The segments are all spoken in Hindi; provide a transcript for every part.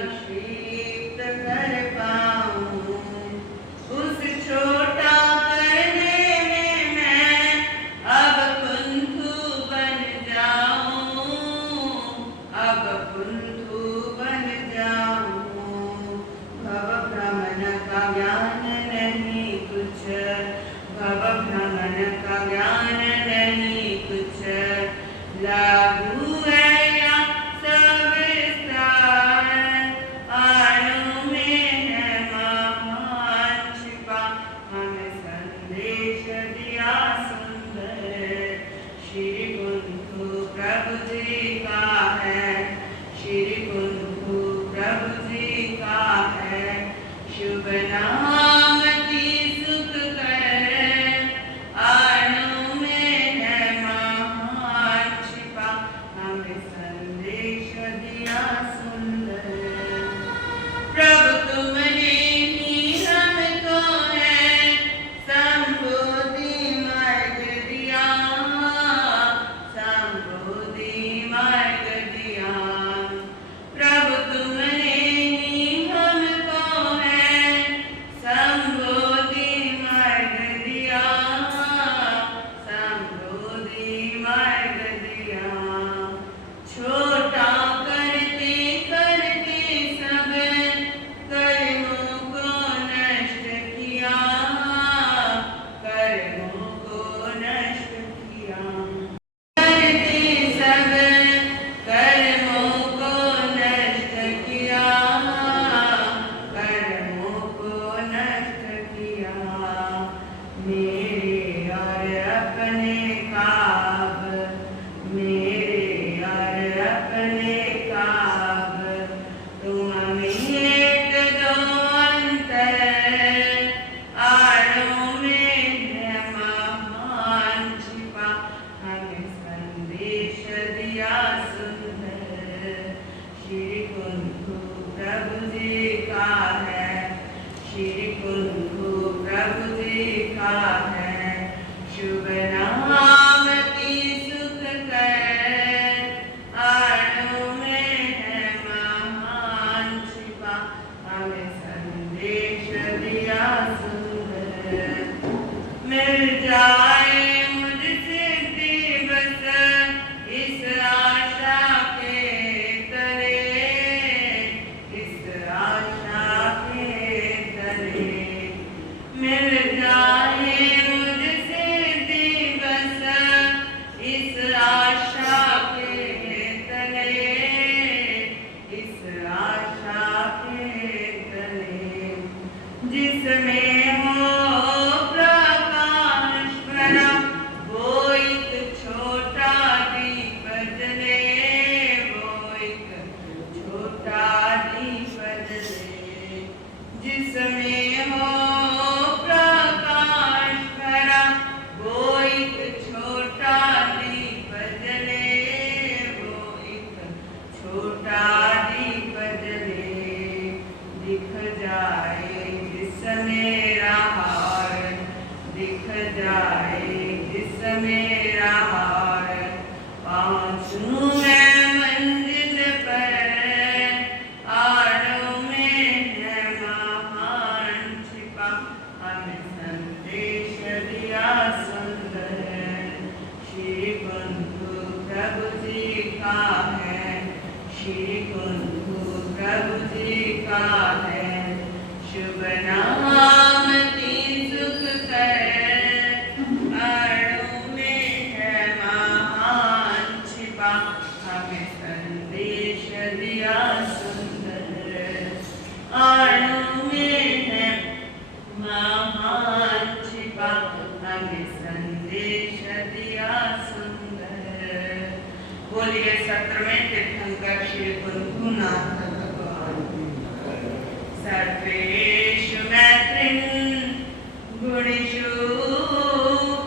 संक्षिप्त कर पाऊं। उस छोटा करने में मैं अब कुंथु बन जाऊं, अब कुंथु बन जाऊं। भव भ्रमण का ज्ञान नहीं कुछ, भव भ्रमण का ज्ञान नहीं कुछ। लागू है या सब विस्तार, आणु में है महान छिपा। हमें संदेश दिया सुंदर, श्री कुंथु प्रभु जी का है, श्री कुंथु प्रभु जी का है। शुभ नाम की सुख कर, आणु में है महान छिपा। हमें संदेश दिया सुंदर। प्रभु तुमने ही हमको है संबोधि मार्ग दिया, संबोधि मार्ग दिया। प्रभु तुमने ही हमको है संबोधि मार्ग दिया, संबोधि मार्ग दिया। छोटा करते करते सब कर्मों को नष्ट किया, कर्मों को नष्ट किया। करते सब कर्मों को नष्ट किया, कर्मों को नष्ट किया। मेरे और अपने काब, मेरे और अपने काब, तुम मेट दो अंतर। आणु में है महान छिपा। हमें संदेश दिया सुंदर, श्री कुंथु प्रभु जी का है, श्री कुंथु प्रभु जी का है। शुभ नाम की सुख कर, आणु में है महान छिपा। हमें संदेश दिया सुंदर। मिल जाए मुझसे दिवस इस आशा के तले, इस आशा के तले। मिल जाए मुझसे दिवस इस आशा के तले, इस आशा के तले। जिसमें हो प्रकाश भरा, वो एक छोटा दीप जले, वो एक छोटा दीप जले। जिसमें हो प्रकाश भरा, वो एक छोटा दीप जले, वो एक छोटा दीप जले। दिख जाए जिसमें हार, दिख जाए जिसमें हार। पहुँचूं मैं मंजिल पर, आणु में है महान छिपा। हमें संदेश दिया सुंदर, श्री कुंथु प्रभु जी का है, श्री कुंथु प्रभु जी का है। शुभ नाम की सुख कर, आणु में है महान छिपा। हमें संदेश दिया सुंदर, आणु में है महान छिपा। हमें संदेश दिया सुंदर। बोलिए सत्र में तीर्थंकर श्री कुंथुनाथ भगवान। सर्वेषु मैत्रीन् गुणेषु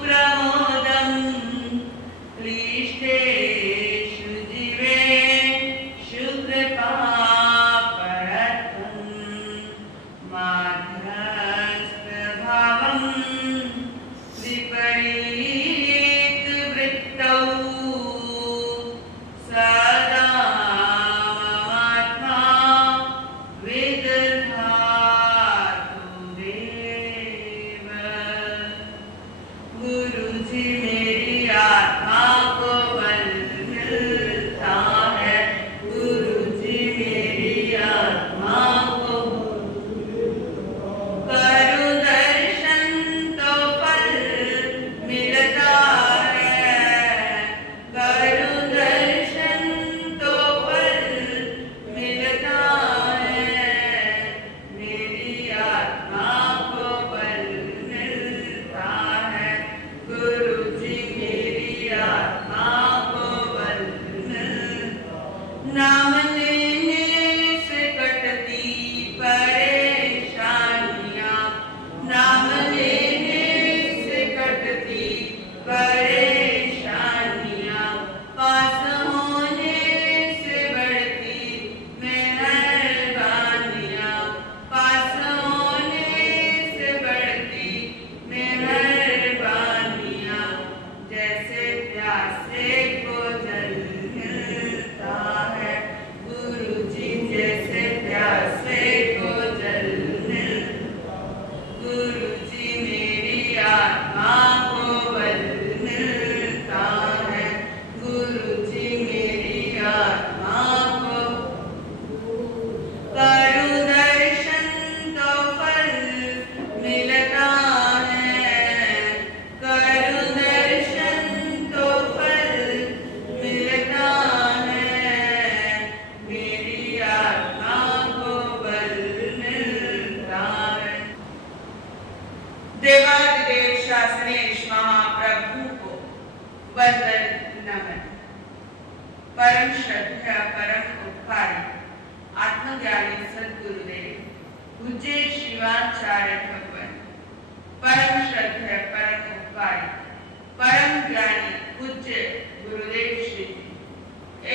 प्रमोदं, क्लिष्टेषु जीवेषु कृपापरत्वम्। पूज्य शिवाचार्य भगवान, परम श्रद्धेय, परम उपकारी, परम ज्ञानी पूज्य गुरुदेव श्री जी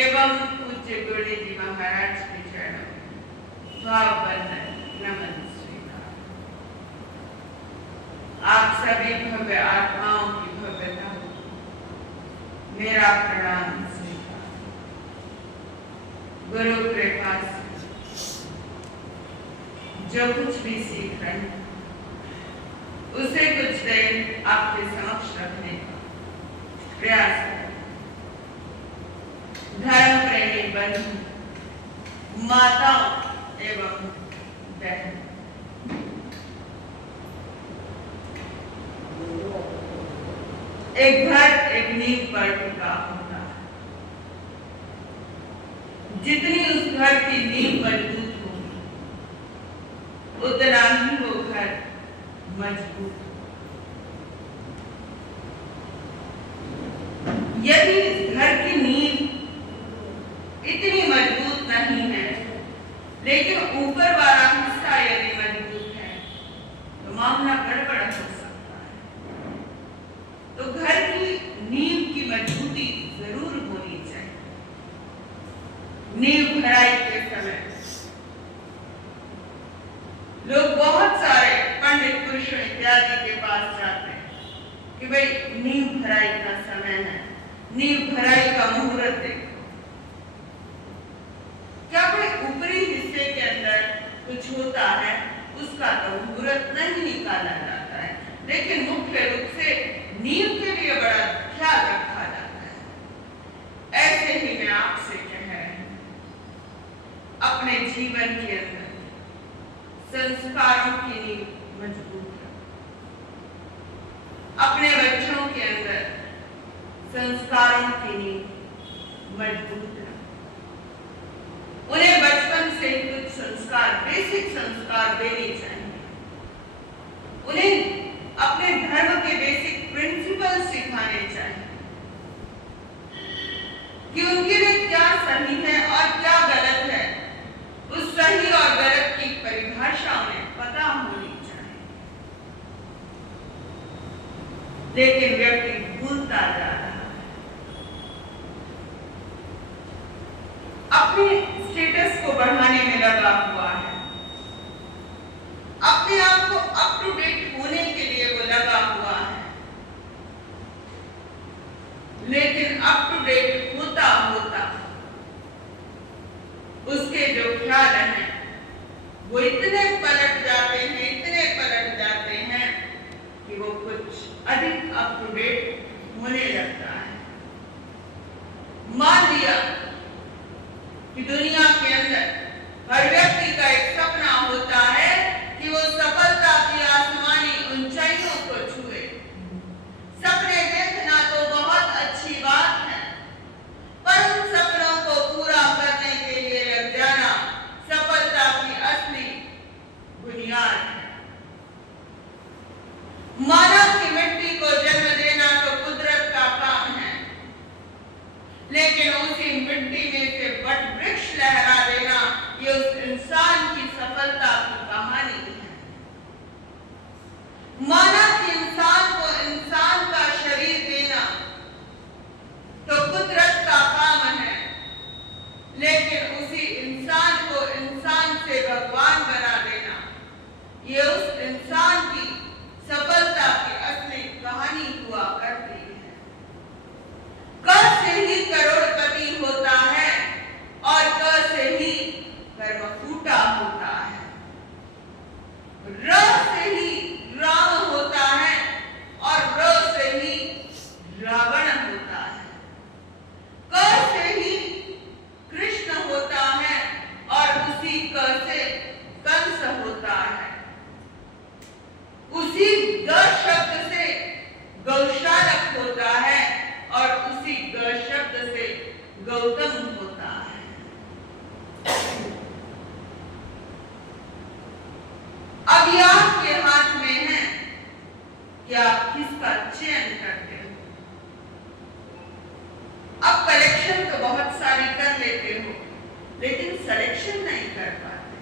एवं पूज्य गुरुदेव जी महाराज के चरणों में भाव बंदन नमन स्वीकार। आप सभी भव्य आत्माओं की भव्यता मेरा प्रणाम स्वीकार। गुरु कृपा से जो कुछ भी सीख रहे हैं उसे कुछ देर आपके समक्ष रखने का प्रयास करें। धर्म प्रेमी बंधु, माताओं एवं बहन, एक घर एक नींव पर टिका होता है। जितनी उस घर की नींव मजबूत उतना ही वो घर मजबूत। यदि इस घर की नींव इतनी मजबूत नहीं है, लेकिन ऊपर वाला हिस्सा यदि मजबूत है, तो मामला गड़बड़ हो सकता है। तो घर की नींव की मजबूती जरूर होनी चाहिए। नींव भराई के समय लोग बहुत सारे पंडित पुरुषों इत्यादि के पास जाते हैं कि भाई नींव भराई का समय है, नींव भराई का मुहूर्त देखो। क्या कोई ऊपरी हिस्से के अंदर कुछ होता है, उसका तो मुहूर्त नहीं निकाला जाता है, लेकिन मुख्य रूप से नींव के लिए बड़ा ख्याल रखा जाता है। ऐसे ही मैं आपसे कह रही हूं, अपने जीवन के अंदर संस्कारों की नींव मजबूत है। अपने बच्चों के अंदर संस्कारों की नींव मजबूत है। उन्हें बचपन से कुछ संस्कार, बेसिक संस्कार देने चाहिए। उन्हें अपने धर्म के बेसिक प्रिंसिपल सिखाने चाहिए कि उनके लिए क्या सही है और क्या गलत है। उस सही और गलत की परिभाषा उन्हें पता होनी चाहिए। लेकिन व्यक्ति भूलता जा रहा है। अपने स्टेटस को बढ़ाने में लगा हुआ है, अपने आप को अप टू डेट होने के लिए वो लगा हुआ है। लेकिन अप टू डेट होता होता उसके जो ख्याल हैं वो इतने पलट जाते हैं, इतने पलट जाते हैं कि वो कुछ अधिक अप टू डेट होने लगता है। मान लिया कि दुनिया के अंदर हर व्यक्ति का एक सपना होता है कि वो सफलता की आसमानी ऊंचाइयों को छुए। सपने देखना तो बहुत अच्छी बात है, पर उन सपनों को पूरा करने के लिए लग जाना सफलता की असली बुनियाद है। मानव की मिट्टी को जन्म देना तो कुदरत का काम है, लेकिन उसी मिट्टी में से वट वृक्ष लहरा देना ये उस इंसान की सफलता की कहानी है। मानव इंसान को इंसान का शरीर देना तो कुदरत का काम है, लेकिन उसी इंसान को इंसान से भगवान बना देना ये उस इंसान की सफलता की असली कहानी हुआ करती है। कर से ही करोड़पति होता है और कर से ही कर्मफूटा होता है। र से ही राम होता है और र से ही रावण होता है। क से ही कृष्ण होता है और उसी क से कंस होता है। उसी ग शब्द से गौशालक होता है और उसी ग शब्द से गौतम होता है। अब ये आपके हाथ में है कि आप किसका चयन करते हो। अब कलेक्शन तो बहुत सारी कर लेते हो, लेकिन सिलेक्शन नहीं कर पाते।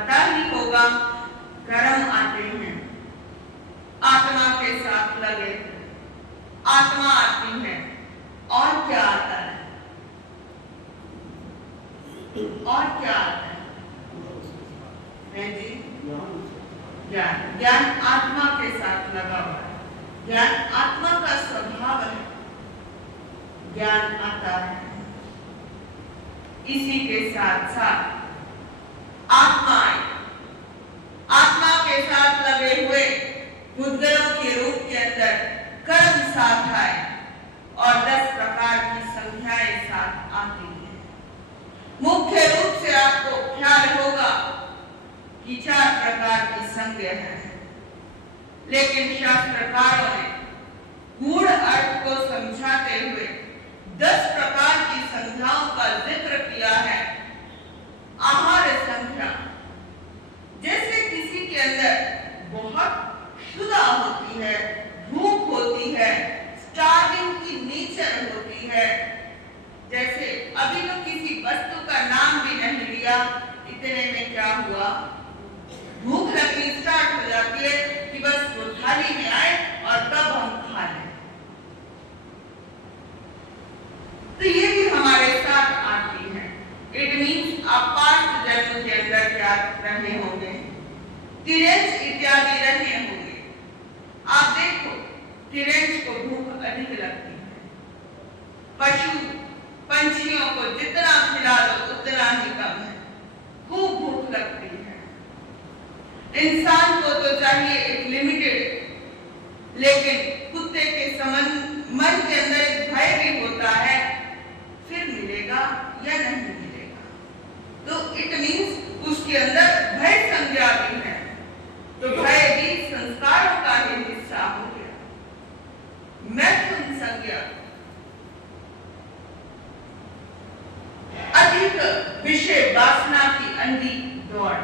पता ही होगा, कर्म आते हैं, आत्मा के साथ लगे, आत्मा आती है। और क्या आता है? और क्या आता है जी? ज्ञान। ज्ञान आत्मा के साथ लगा हुआ है, ज्ञान आत्मा का स्वभाव है, ज्ञान आता है। इसी के साथ साथ आत्माएं, आत्मा के साथ लगे हुए मुद्गलों के रूप के अंदर कर्म साथ आए और 10 प्रकार की संख्याएं साथ आती हैं। मुख्य रूप से आपको ख्याल होगा कि 4 प्रकार की संज्ञा है, लेकिन शास्त्रकारों ने गूढ़ अर्थ को समझाते हुए 10 प्रकार की संख्याओं का जिक्र किया है। आहार संख्या, जैसे किसी के अंदर बहुत क्षुधा होती है, भूख होती है, स्टार्विंग की नेचर होती है। जैसे अभी तो किसी वस्तु का नाम भी नहीं लिया, इतने में क्या हुआ, भूख लगनी स्टार्ट हो जाती है कि बस वो थाली में आए और तब हम खा लें। तो ये भी हमारे साथ आती है। इट मीन्स आप पास्ट जन्म के अंदर क्या रहे होंगे, तिरंज इत्यादि रहे होंगे। आप देखो, तिरंज को भूख अधिक लगती है, पशु पंछियों को जितना खिला दो उतना ही कम है, खूब भूख लगती है। इंसान को तो चाहिए एक लिमिटेड, लेकिन कुत्ते के मन के अंदर एक भय भी होता है, फिर मिलेगा या नहीं मिलेगा। तो इट मीन्स उसके अंदर भय संज्ञा भी है, तो भय भी संस्कारों का ही हिस्सा हो गया। मैथुन संज्ञा, अधिक विषय वासना की अंधी दौड़,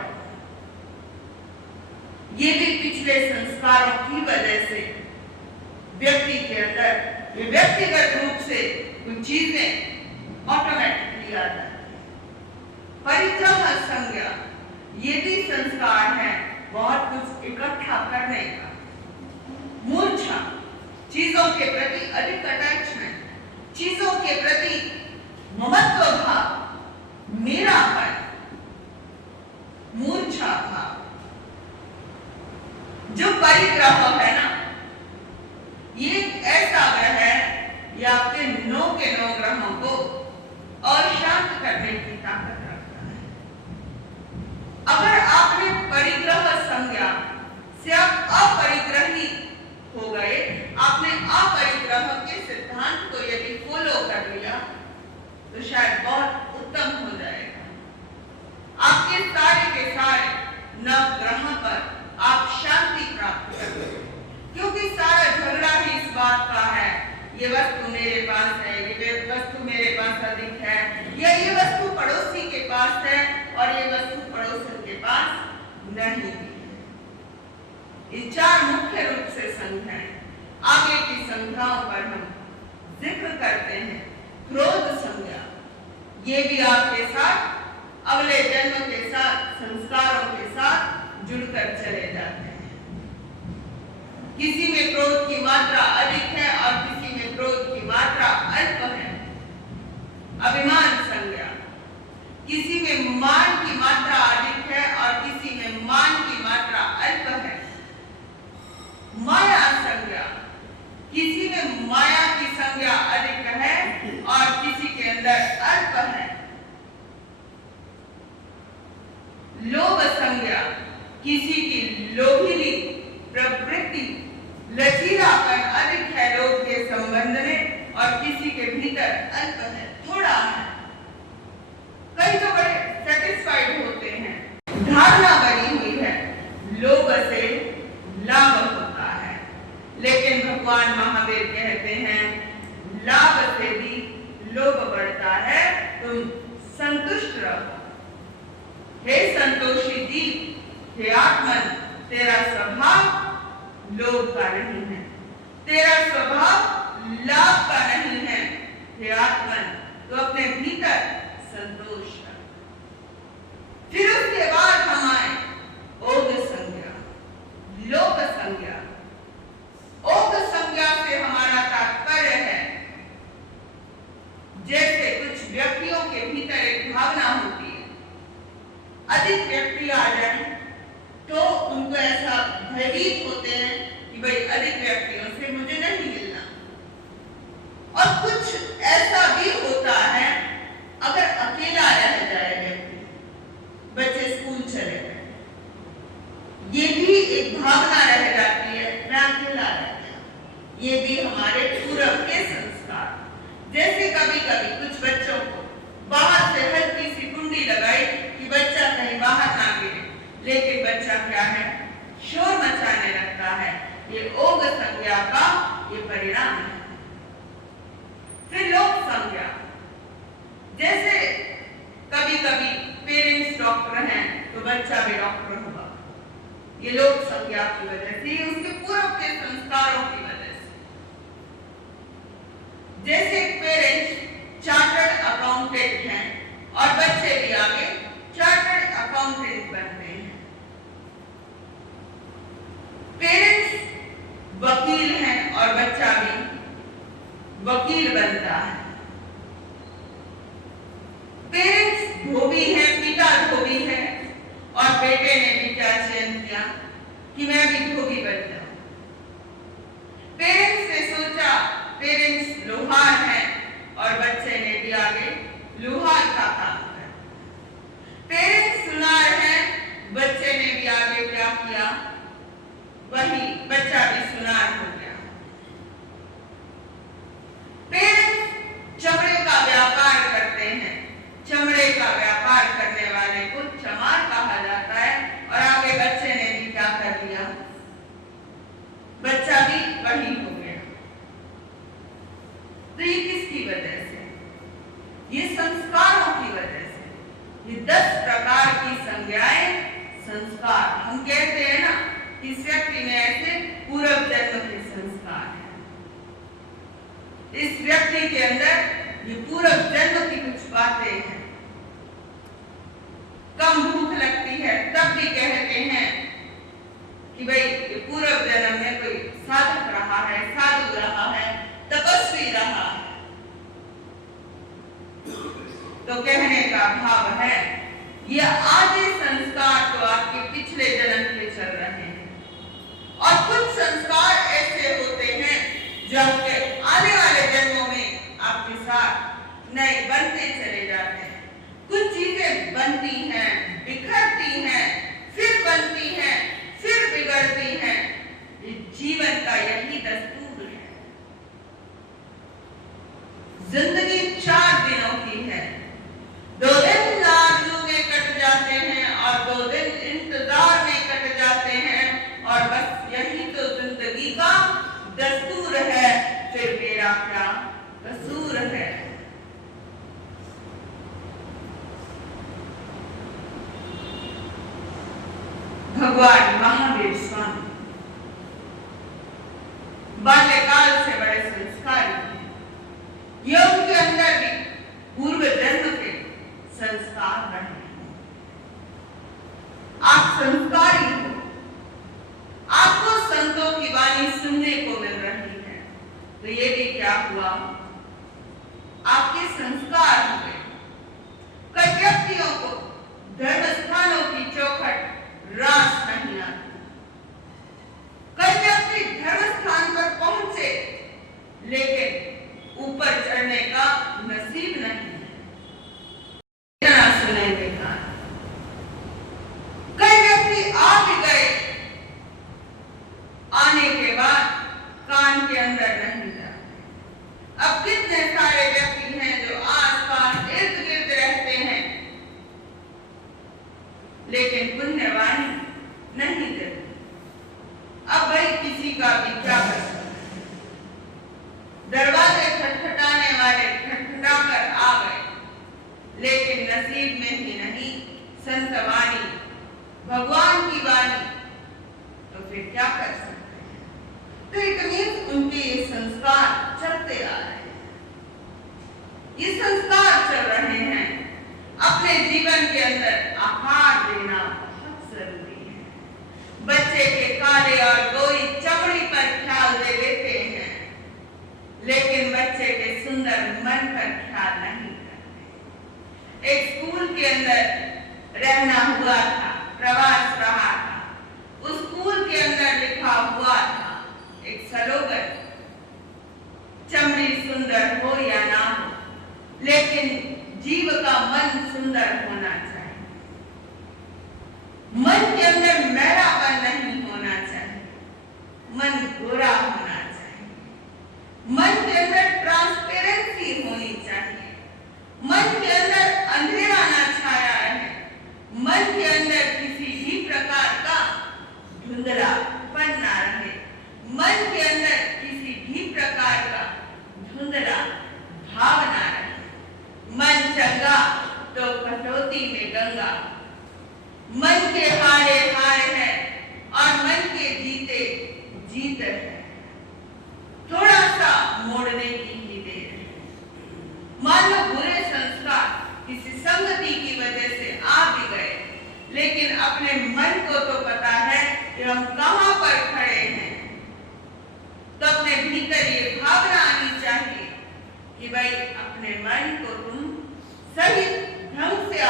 ये भी पिछले संस्कारों की वजह से व्यक्ति के अंदर व्यक्तिगत रूप से कुछ चीजें ऑटोमेटिकली आ जाती है। परिग्रह संज्ञा, ये भी संस्कार है बहुत कुछ इकट्ठा करने का। मूर्छा, चीजों के प्रति अधिक अटैचमेंट, चीजों के प्रति ममत्व भाव, मेरापन, मूर्छा भाव। जो परिग्रह है ना, ये ऐसा ग्रह है, ये आपके 9 के 9 ग्रहों को और शांत करने की ताकत रखता है। अगर आपने परिग्रह संज्ञा से आप अपरिग्रही हो गए, आपने अपरिग्रह के सिद्धांत को यदि फॉलो कर लिया तो शायद बहुत उत्तम हो जाएगा। आपके सारे के सारे 9 ग्रहों पर आप शांति प्राप्त करेंगे, क्योंकि सारा झगड़ा ही इस बात का है, ये वस्तु मेरे पास है, ये वस्तु मेरे पास अधिक है, या ये वस्तु पड़ोसी के पास है और ये वस्तु पड़ोसी के पास नहीं है। ये 4 मुख्य रूप से संख्याएं। आगे की संख्याओं पर हम जिक्र करते हैं। क्रोध संज्ञा, ये भी आपके साथ अगले जन्म के साथ, संस्कारों के साथ जुड़कर चले जाते हैं। किसी में क्रोध की मात्रा अधिक है और किसी में क्रोध की मात्रा अल्प है। अभिमान संज्ञा, किसी में मान की मात्रा अधिक है और किसी में मान की मात्रा अल्प है। माया संज्ञा, किसी में माया की संज्ञा अधिक है और किसी के अंदर अल्प है। लोभ संज्ञा, किसी की लोभीली प्रवृत्ति, लचीलापन अधिक है लोभ के संबंध में और किसी के भीतर अल्प है, थोड़ा है। कई तो बड़े सेटिस्फाइड होते हैं। धारणा बनी हुई है लोभ से लाभ होता है, लेकिन भगवान महावीर कहते हैं लाभ से भी लोभ बढ़ता है, तुम संतुष्ट रहो। हे संतोषी जीव, हे आत्मन, तेरा स्वभाव लोभ का नहीं है, तेरा स्वभाव लाभ का नहीं है। हे आत्मन, तो अपने भीतर संतोष रख। फिर उसके बाद हम आए ओग संज्ञा, लोक संज्ञा। ओग संज्ञा से हमारा तात्पर्य है जैसे कुछ व्यक्तियों के भीतर एक भावना होती है, अधिक व्यक्ति आ जाए तो उनको ऐसा भयभीत होते हैं कि भाई अधिक व्यक्तियों से मुझे नहीं मिलना। और कुछ ऐसा भी होता है अगर अकेला रह जाए व्यक्ति, बच्चे स्कूल चले गए, ये भी एक भावना रह जाती है, मैं अकेला रह गया। ये भी हमारे पूर्व के संस्कार। जैसे कभी कभी कुछ बच्चों को बाहर से हल्की सी कुंडी लगाई कि बच्चा कहीं बाहर ना गिरे, लेकिन बच्चा क्या है, शोर मचाने लगता है। ये ओग संज्ञा का ये परिणाम है। फिर लोक संज्ञा, जैसे कभी कभी पेरेंट्स डॉक्टर हैं तो बच्चा भी डॉक्टर होगा। ये लोक संज्ञा की वजह से, उसके पूर्व के संस्कारों की वजह से। जैसे पेरेंट्स चार्टर्ड अकाउंटेंट हैं और बच्चे भी आगे चार्टर्ड अकाउंटेंट बनते हैं। पेरेंट्स वकील हैं और बच्चा भी वकील बनता है। पेरेंट्स धोबी हैं, पिता धोबी है और बेटे ने भी क्या चयन किया कि मैं भी धोबी बन जाऊं। पेरेंट्स ने सोचा पेरेंट्स लोहार हैं और बच्चे ने भी आगे लोहार का काम किया। पेरेंट्स सुनार हैं, बच्चे ने भी आगे क्या किया, वही बच्चा भी सुनार हो गया। पेरेंट्स चमड़े का व्यापार करते हैं, चमड़े का व्यापार करने वाले को चमार कहा जाता है और आगे बच्चे ने भी क्या कर लिया, बच्चा भी वही हो गया। तो ये किसकी वजह से? ये संस्कारों की वजह से। ये 10 प्रकार की संज्ञाएं, संस्कार। हम कहते हैं ना इस व्यक्ति में ऐसे पूर्व जन्म के संस्कार हैं, इस व्यक्ति के अंदर ये पूर्व जन्म की कुछ बातें हैं। कम भूख लगती है तब भी कहते हैं कि भाई ये पूर्व जन्म में कोई साधक रहा है, साधु रहा है, तपस्वी रहा है। तो कहने का भाव है ये आधे संस्कार तो आपके पिछले जन्म के चल रहे हैं और कुछ संस्कार ऐसे होते हैं जो आपके आने वाले जन्मों में आपके साथ नए बनते चले जाते हैं। कुछ चीजें बनती हैं, बिखरती हैं, फिर बनती हैं, फिर बिगड़ती हैं। ये जीवन का यही दस्तूर है। जिंदगी 4 दिनों की है। 2 दिन आरज़ू में कट जाते हैं और 2 दिन इंतजार में कट जाते हैं और बस यही तो जिंदगी का दस्तूर है। फिर मेरा क्या कसूर है? भगवान महावीर स्वामी बाल्यकाल से बड़े संस्कारी हैं। योग के अंदर भी पूर्व जन्म के संस्कार रहे हैं। आप संस्कारी हो, आपको संतों की वाणी सुनने को मिल रही है, तो ये भी क्या हुआ, आपके संस्कार हुए। कई व्यक्तियों को धर्म स्थानों की चौखट रास नहीं आती। कई व्यक्ति धर्म स्थान पर पहुंचे लेकिन ऊपर चढ़ने का नसीब नहीं है, सुने देखा। कई व्यक्ति आ भी गए, आने के बाद कान के अंदर नहीं जाते। अब कितने सारे व्यक्ति हैं जो आसपास इर्द गिर्द रहते हैं लेकिन पुण्यवाणी नहीं देते। अब भाई किसी का भी क्या कर सकते हैं? दरवाजे खटखटाने वाले खटखटा कर आ गए लेकिन नसीब में ही नहीं संत वाणी, भगवान की वाणी, तो फिर क्या कर सकते हैं? तो इट मीन्स उनके ये संस्कार चलते आ रहे हैं। ये संस्कार चल रहे हैं। अपने जीवन के अंदर आहार देना बहुत जरूरी है। लेकिन बच्चे के सुंदर मन पर ख्याल नहीं करते। एक स्कूल के अंदर रहना हुआ था, प्रवास रहा था। उस स्कूल के अंदर लिखा हुआ था एक स्लोगन, चमड़ी सुंदर हो या ना हो, लेकिन जीव का मन सुंदर होना चाहिए। मन के अंदर मैलापन नहीं होना चाहिए, मन गोरा होना चाहिए। मन के अंदर ट्रांसपेरेंसी होनी चाहिए। मन के अंदर अंधेरा ना छाया रहे। मन के अंदर किसी भी प्रकार का धुंधलापन ना रहे। मन के अंदर किसी भी प्रकार का धुंधला भाव ना रहे। मन चंगा तो कटौती में गंगा। मन के हारे हार है और मन के जीते जीत है। थोड़ा सा मोड़ने की ही देर है। मान लो बुरे संस्कार किसी संगति की वजह से आ भी गए, लेकिन अपने मन को तो पता है कि हम कहां पर खड़े हैं। तो अपने भीतर ये भावना आनी चाहिए कि भाई अपने मन को तुम सही ढंग से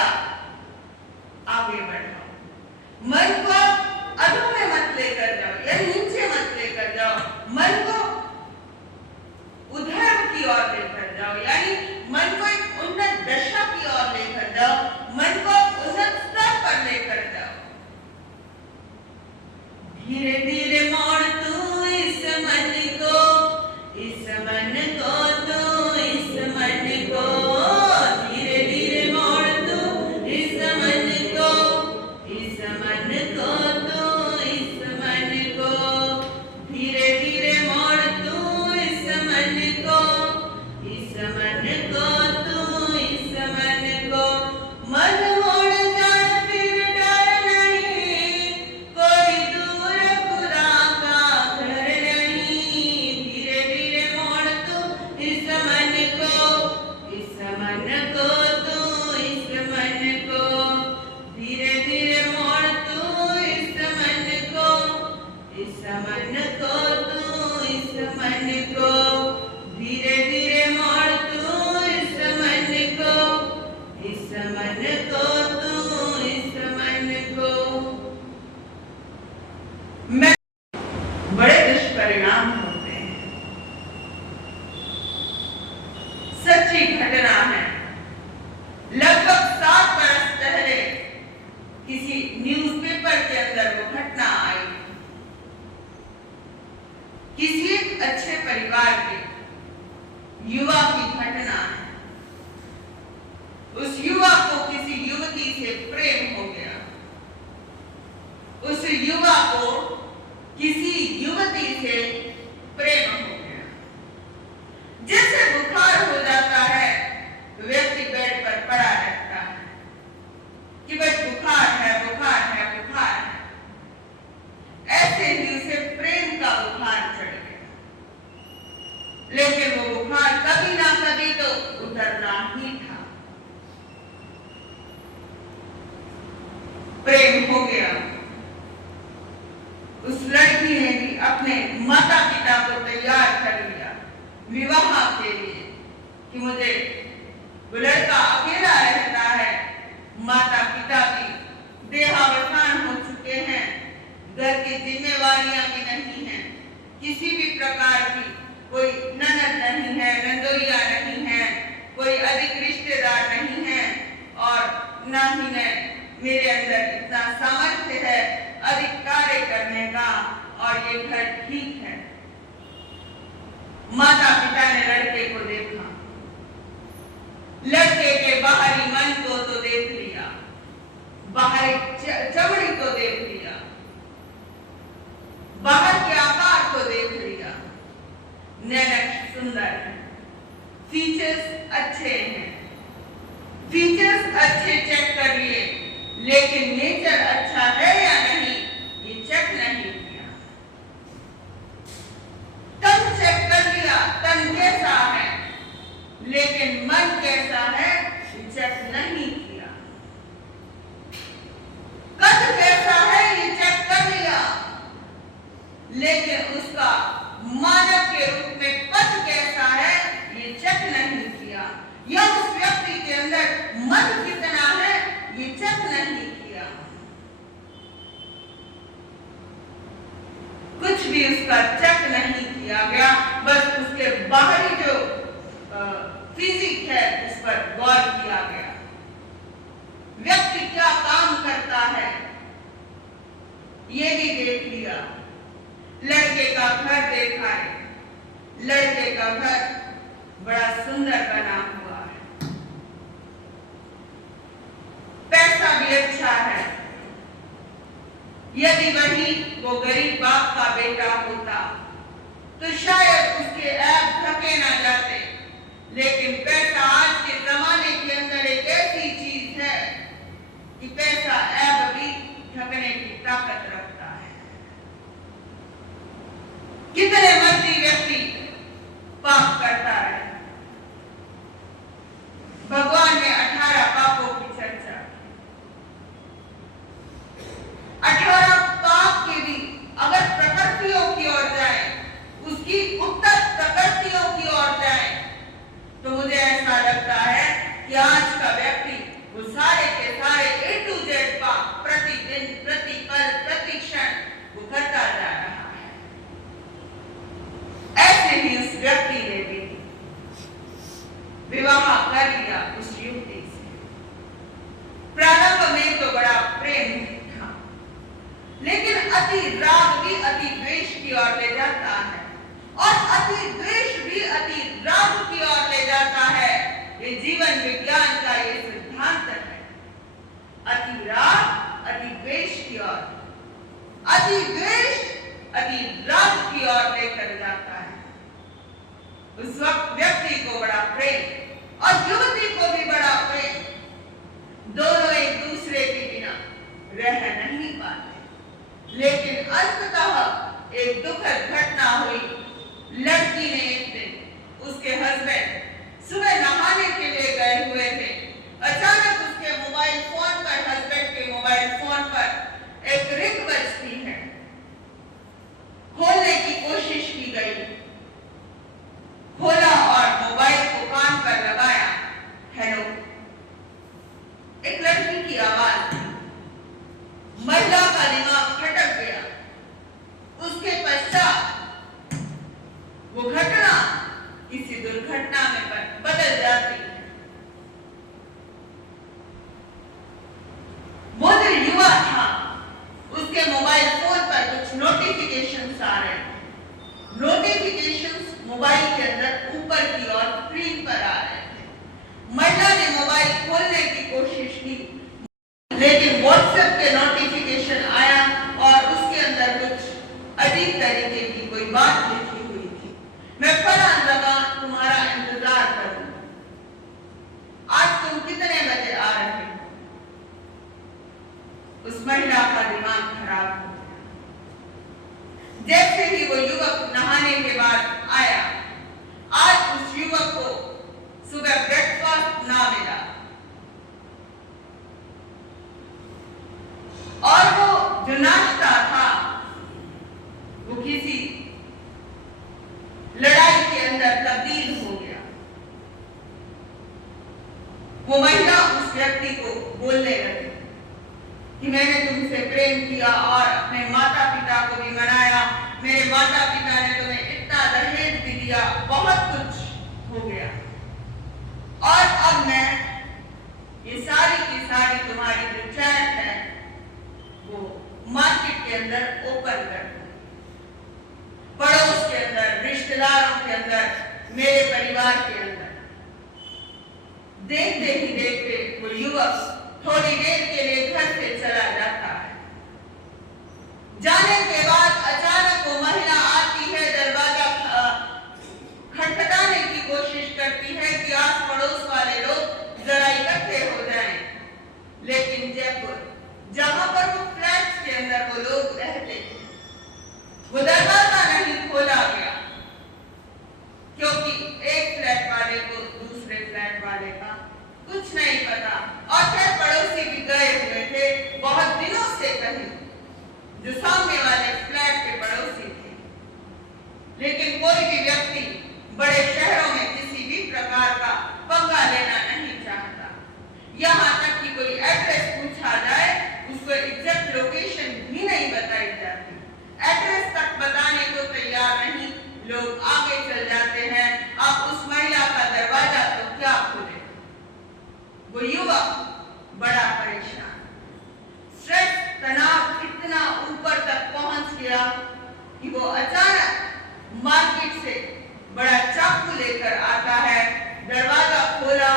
आगे बढ़ाओ। मन को अधो में मत लेकर जाओ या नीचे मत लेकर जाओ। मन को उधर की ओर लेकर जाओ, यानी मन को एक उन्नत दशा की ओर लेकर जाओ। मन को उन्नत स्तर पर लेकर जाओ। धीरे धीरे मोड़ तू इस मन को, इस मन को तू, इस मन को। धीरे धीरे मोड़ तू इस मन को, इस मन को तू, इस मन को। धीरे धीरे मोड़ तू इस मन को, इस मन को तू, इस मन को। मन मोड़ जाए फिर डर नहीं, कोई दूर खुदा का घर नहीं। धीरे धीरे मोड़ तू इस मन को, इस मन को तू, इस मन को। धीरे धीरे मोड़ तू इस मन को, इस मन को तू, इस मन को। धीरे धीरे मोड़ तू इस मन को, इस मन को तू, इस मन को। बड़े दुष्परिणाम होते हैं। सच्ची घटना है। लगभग 7 वर्ष पहले किसी न्यूज़पेपर के अंदर वो घटना आई। किसी एक अच्छे परिवार के युवा की घटना है। उस युवा को किसी युवती से प्रेम हो गया। उस युवा को किसी युवती से प्रेम हो गया। जैसे बुखार हो जाता है, व्यक्ति बेड पर पड़ा रहता है कि बस बुखार है, बुखार है, बुखार है। ऐसे ही उसे प्रेम का बुखार चढ़ गया। लेकिन वो बुखार कभी ना कभी तो उतरना ही था। प्रेम हो गया। उस लड़की ने भी अपने माता पिता को तैयार कर लिया विवाह के लिए कि मुझे वो लड़का अकेला रहता है, माता पिता भी देहावसान हो चुके हैं, घर की जिम्मेवारियां भी नहीं हैं, किसी भी प्रकार की कोई ननद नहीं है, नंदोइया नहीं है, कोई अधिक रिश्तेदार नहीं है, और ना ही मेरे अंदर इतना सामर्थ्य है अधिक कार्य करने का, और ये घर ठीक है। माता पिता ने लड़के को देखा, लड़के के बाहरी मन को तो देख लिया, बाहरी चमड़ी को देख लिया, बाहर के आकार को देख लिया। नैनक सुंदर है, फीचर्स अच्छे हैं, फीचर्स अच्छे चेक कर लिए, लेकिन नेचर अच्छा है या नहीं ये चेक नहीं किया। तन चेक कर लिया, तन कैसा है, लेकिन मन कैसा है ये चेक नहीं किया। कद कैसा है ये चेक कर लिया, लेकिन उसका मानव के रूप में पद कैसा भी उसका चेक नहीं किया गया, बस उसके बाहरी जो फिजिक है उस पर गौर किया गया। व्यक्ति क्या काम करता है ये भी देख लिया। लड़के का घर देखा है, लड़के का घर बड़ा सुंदर बना हुआ है, पैसा भी अच्छा है। यदि वही वो गरीब बाप का बेटा होता तो शायद उसके ऐब ढके ना जाते, लेकिन पैसा आज के जमाने के अंदर एक ऐसी चीज है कि पैसा ऐब भी ढकने की ताकत रखता है। कितने मर्जी व्यक्ति पाप करता है। भगवान ने 18 पापों की चर्चा, 18 पाप के भी अगर प्रकृतियों की ओर जाए, उसकी उत्तर प्रकृतियों की ओर जाए, तो मुझे ऐसा लगता है कि आज का व्यक्ति वो सारे के सारे A to Z पाप प्रतिदिन, प्रति पल, प्रति क्षण वो करता जा रहा है। ऐसे ही उस व्यक्ति ने भी विवाह कर लिया उस युवती से। प्रारंभ में तो बड़ा प्रेम था, लेकिन अति राग भी अति द्वेष की ओर ले जाता है, और अति द्वेष भी अति राग की ओर ले जाता है। ये जीवन विज्ञान का ये सिद्धांत है। अति राग अति द्वेष की ओर, अति द्वेष अति राग की ओर लेकर जाता है। उस वक्त व्यक्ति को बड़ा प्रेम और युवती को भी बड़ा प्रेम, दोनों एक दूसरे के बिना रह नहीं पाते। लेकिन अंततः एक दुखद घटना हुई। लड़की ने एक दिन, उसके हस्बैंड सुबह नहाने के लिए गए हुए थे, अचानक उसके मोबाइल फोन पर, हस्बैंड के मोबाइल फोन पर एक रिंग बजती है। खोलने की कोशिश की गई, खोला और मोबाइल को कान पर लगाया। हेलो, एक लड़की की आवाज थी। महिला का दिमाग खटक गया। उसके पश्चात वो घटना किसी दुर्घटना में बदल जाती है। वो जो युवा था, उसके मोबाइल फोन पर कुछ नोटिफिकेशंस आ रहे थे। नोटिफिकेशंस मोबाइल के अंदर ऊपर की ओर स्क्रीन पर आ रहे थे। महिला ने मोबाइल खोलने की कोशिश की, लेकिन व्हाट्सएप के नोटिफिकेशन आया और उसके अंदर कुछ अजीब तरीके की कोई बात लिखी हुई थी। मैं फलां जगह तुम्हारा इंतजार करूं, आज तुम कितने बजे आ रहे हो? उस महिला का दिमाग खराब हो गया। जैसे ही वो युवक नहाने के बाद आया, आज उस युवक को सुबह ब्रेकफास्ट ना मिला, और वो जो नाश्ता था वो किसी लड़ाई के अंदर तब्दील हो गया। वो महिला उस व्यक्ति को बोलने लगी कि मैंने तुमसे प्रेम किया और अपने माता पिता को भी मनाया, मेरे माता पिता ने तुम्हें इतना दहेज भी दिया, बहुत कुछ हो गया, और अब मैं ये सारी की सारी तुम्हारी जो चैट है वो मार्केट के अंदर ओपन कर दूं, पड़ोस के अंदर, रिश्तेदारों के अंदर, मेरे परिवार के अंदर। देखते ही देखते वो युवक थोड़ी देर के लिए घर से चला जाता है। जाने के बाद अचानक वो महिला आती है, दरवाजा खटखटाने की कोशिश करती है कि आस पड़ोस वाले लोग जरा इकट्ठे हो जाएं। लेकिन जयपुर, जहां पर वो फ्लैट्स के अंदर वो लोग रहते थे, वो दरवाजा नहीं खोला गया, क्योंकि एक फ्लैट वाले को दूसरे फ्लैट वाले का कुछ नहीं पता, और फिर पड़ोसी भी गए हुए थे बहुत दिनों से कहीं, जो सामने वाले फ्लैट के पड़ोसी थे। लेकिन कोई भी व्यक्ति बड़े शहरों में किसी भी प्रकार का पंगा लेना नहीं चाहता। यहाँ तक कि कोई एड्रेस पूछा जाए, उसको एग्जैक्ट लोकेशन भी नहीं बताई जाती। एड्रेस तक बताने किया कि वो अचानक मार्केट से बड़ा चाकू लेकर आता है। दरवाजा खोला,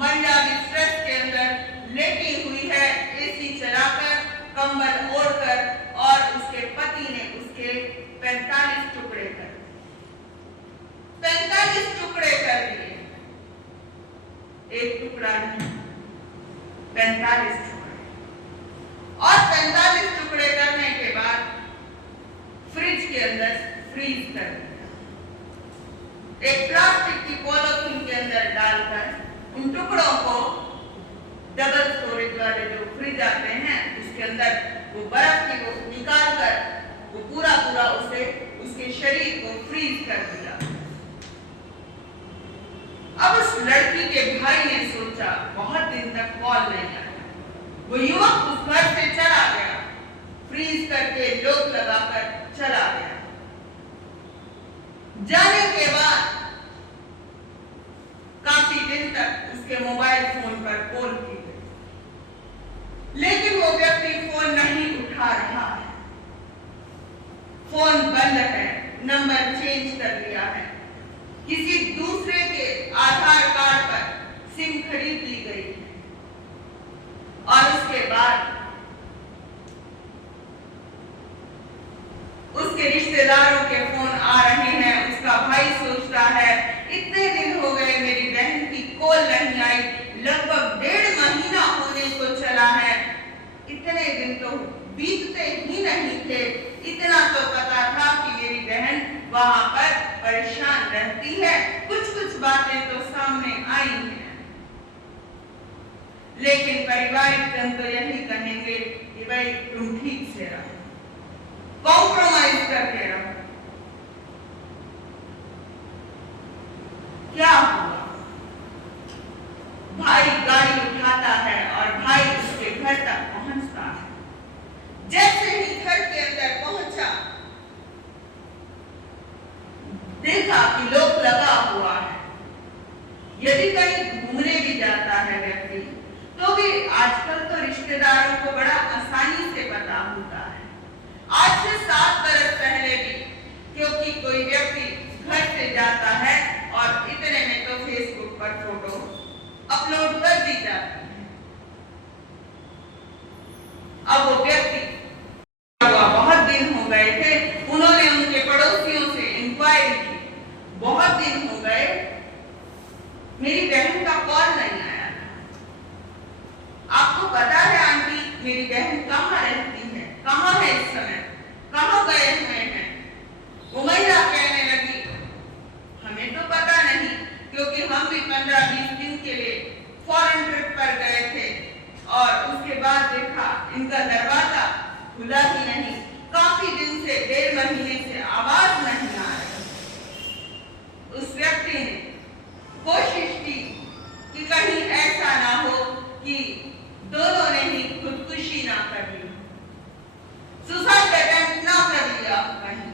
महिला बिस्तर के अंदर लेटी हुई है, एसी चलाकर, कंबल ओढ़कर, और उसके पति ने उसके 45 टुकड़े कर दिए। एक टुकड़ा नहीं, 45 टुकड़े। और 45 टुकड़े करने के बाद फ्रिज के अंदर फ्रीज कर दिया। एक प्लास्टिक की पॉलिथीन के अंदर डालकर उन टुकड़ों को डबल स्टोरेज वाले जो फ्रिज आते हैं उसके अंदर वो बर्फ की वो निकाल कर वो पूरा उसे उसके शरीर को फ्रीज कर दिया। अब उस लड़की के भाई ने सोचा, बहुत दिन तक कॉल नहीं आया, वो युवक उस घर से चला गया, फ्रीज करके लॉक लगाकर चला गया। जाने के बाद काफी दिन तक उसके मोबाइल फोन पर कॉल की गई, लेकिन वो व्यक्ति फोन नहीं उठा रहा है, फोन बंद है, नंबर चेंज कर लिया है, किसी दूसरे के आधार कार्ड पर सिम खरीद ली गई है। और उसके बाद उसके रिश्तेदारों के फोन आ रहे हैं। उसका भाई सोचता है, इतने दिन हो गए मेरी बहन की कॉल नहीं आई, लगभग 1.5 महीना होने को चला है, इतने दिन तो बीतते ही नहीं थे, इतना तो पता था कि मेरी बहन वहां पर परेशान रहती है, कुछ बातें तो सामने आई हैं, लेकिन पारिवारिक जन तो यही कहेंगे कि भाई तुम ठीक से रहो, कॉम्प्रोमाइज करके रहो। क्या हुआ? भाई गाड़ी उठाता है और भाई उसके घर तक पहुंचता है। जैसे ही घर के अंदर पहुंचा, देखा कि लॉक लगा हुआ है। यदि कहीं घूमने भी जाता है व्यक्ति, तो भी आजकल तो रिश्तेदारों को बड़ा आसानी से पता होता है। आज से 7 बरस पहले भी क्योंकि कोई व्यक्ति घर से जाता है और इतने में तो फेसबुक पर फोटो अपलोड कर दी जाती है। अब वो व्यक्ति बहुत दिन हो गए थे, उन्होंने उनके पड़ोसियों से इंक्वायरी की, बहुत दिन हो गए मेरी बहन का कॉल नहीं आया था, आपको पता है आंटी मेरी बहन कहाँ रहती है, कहाँ है इस समय, कहाँ गए हुए हैं? वो महिला कहने लगी, हमें तो पता नहीं, क्योंकि हम भी 15-20 दिन के लिए फॉरेन ट्रिप पर गए थे और उसके बाद देखा इनका दरवाजा खुला ही नहीं, काफी दिन से 1.5 महीने से आवाज नहीं आ रही। उस व्यक्ति ने कोशिश की कि कहीं ऐसा ना हो कि दोनों ने ही खुदकुशी ना कर ली, सुसाइड अटेम्प्ट ना कर लिया कहीं।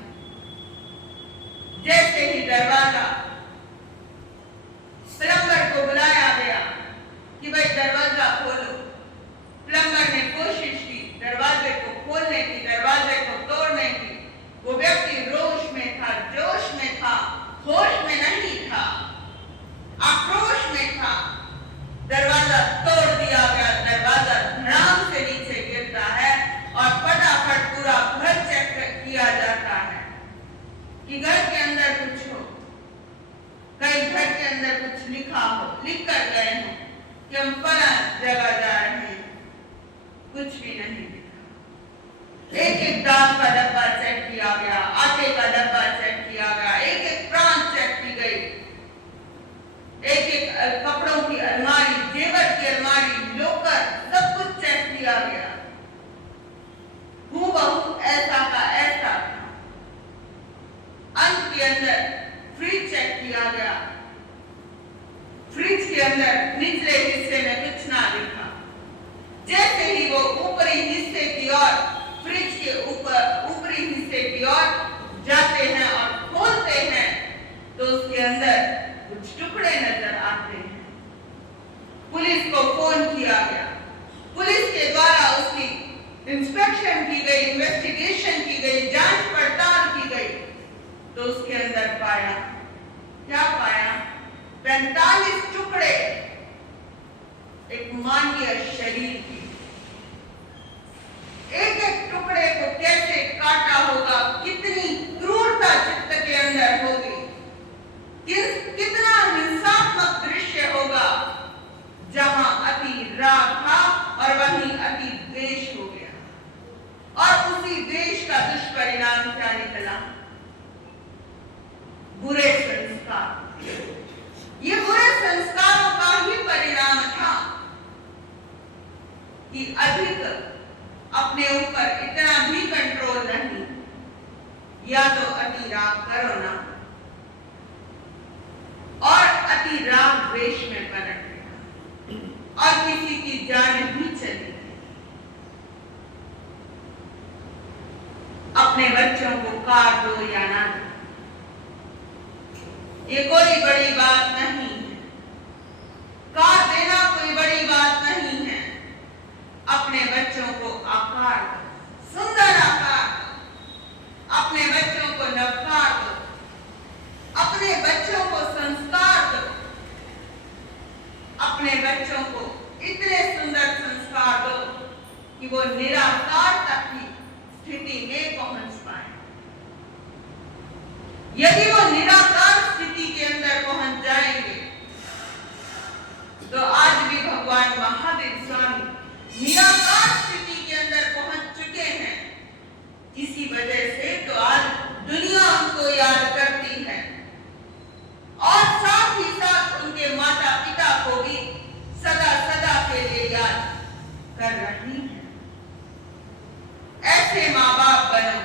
जैसे ही दरवाजा प्लम्बर को बुलाया गया कि भाई दरवाजा खोलो, प्लम्बर ने कोशिश की दरवाजे को खोलने की, दरवाजे को तोड़ने की। वो व्यक्ति रोष में था, जोश में था, होश में नहीं था, आक्रोश में था। दरवाजा तोड़ दिया गया, दरवाजा धड़ाम से नीचे गिरता है और फटाफट पूरा घर चेक किया जाता है कि घर के अंदर कुछ हो, कहीं घर के अंदर कुछ लिखा हो, लिख कर गए हो कि हम फलां जगह जा रहे हैं, कुछ भी नहीं लिखा। एक दाल का डब्बा चेक किया गया, आटे का डब्बा चेक किया गया, एक प्रांत चेक की गई, एक कपड़ों की अलमारी, जेवर की अलमारी, लॉकर, सब कुछ चेक किया गया। हूबहू ऐसा का ऐसा था। अंत के अंदर फ्रिज चेक किया गया, फ्रिज के अंदर निचले हिस्से में कुछ ना लिखा। जैसे ही वो ऊपरी हिस्से की ओर, फ्रिज के ऊपरी हिस्से की ओर जाते हैं और खोलते हैं तो उसके अंदर कुछ टुकड़े नजर आते हैं। पुलिस को फोन किया गया, पुलिस के द्वारा उसकी इंस्पेक्शन की गई, इन्वेस्टिगेशन की गई, जांच तो उसके अंदर पाया, क्या पाया? 45 टुकड़े एक मानवीय शरीर के। एक एक टुकड़े को कैसे काटा होगा, कितनी क्रूरता चित्त के अंदर होगी, कितना हिंसात्मक दृश्य होगा, जहां अति राग था और वहीं अति द्वेष हो गया। और उसी द्वेष का दुष्परिणाम क्या निकला? बुरे संस्कार। ये बुरे संस्कारों का ही परिणाम था कि अधिक अपने ऊपर इतना भी कंट्रोल नहीं, या तो अति राग करो ना, और अति राग द्वेष में पलट गया और किसी की जान भी चली गई। अपने बच्चों को काट दो या ना दो, ये कोई बड़ी बात नहीं है। काट देना कोई बड़ी बात नहीं है। अपने बच्चों को आकार दो, सुंदर आकार दो, अपने बच्चों को नवकार दो, अपने बच्चों को संस्कार दो, अपने बच्चों को इतने सुंदर संस्कार दो कि वो निराकार तक की स्थिति में पहुंच पाए। यदि वो निराकार स्थिति के अंदर पहुंच जाएंगे तो आज भी भगवान महावीर स्वामी निराकार स्थिति के अंदर पहुंच चुके हैं। इसी वजह से तो आज दुनिया उनको याद करती है और साथ ही साथ उनके माता पिता को भी सदा सदा के लिए याद कर रही है। ऐसे माँ बाप बनो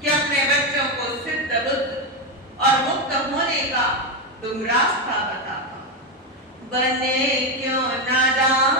कि अपने बच्चों को सिद्ध बुद्ध और मुक्त होने का तुम रास्ता बता पाओ। बने क्यों नादान